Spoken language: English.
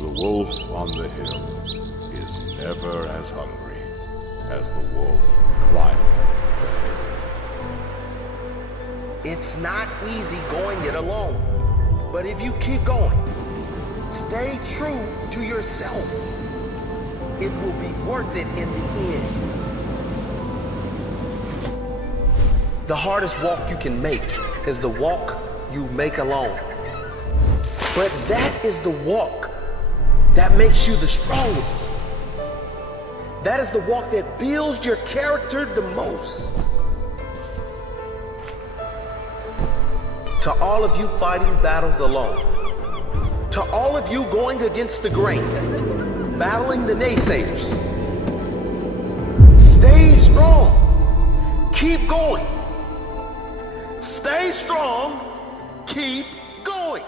The wolf on the hill is never as hungry as the wolf climbing the hill. It's not easy going it alone, but if you keep going, stay true to yourself, it will be worth it in the end. The hardest walk you can make is the walk you make alone. But that is the walk that makes you the strongest. That is the walk that builds your character the most. To all of you fighting battles alone, to all of you going against the grain, battling the naysayers, stay strong, keep going. Stay strong, keep going.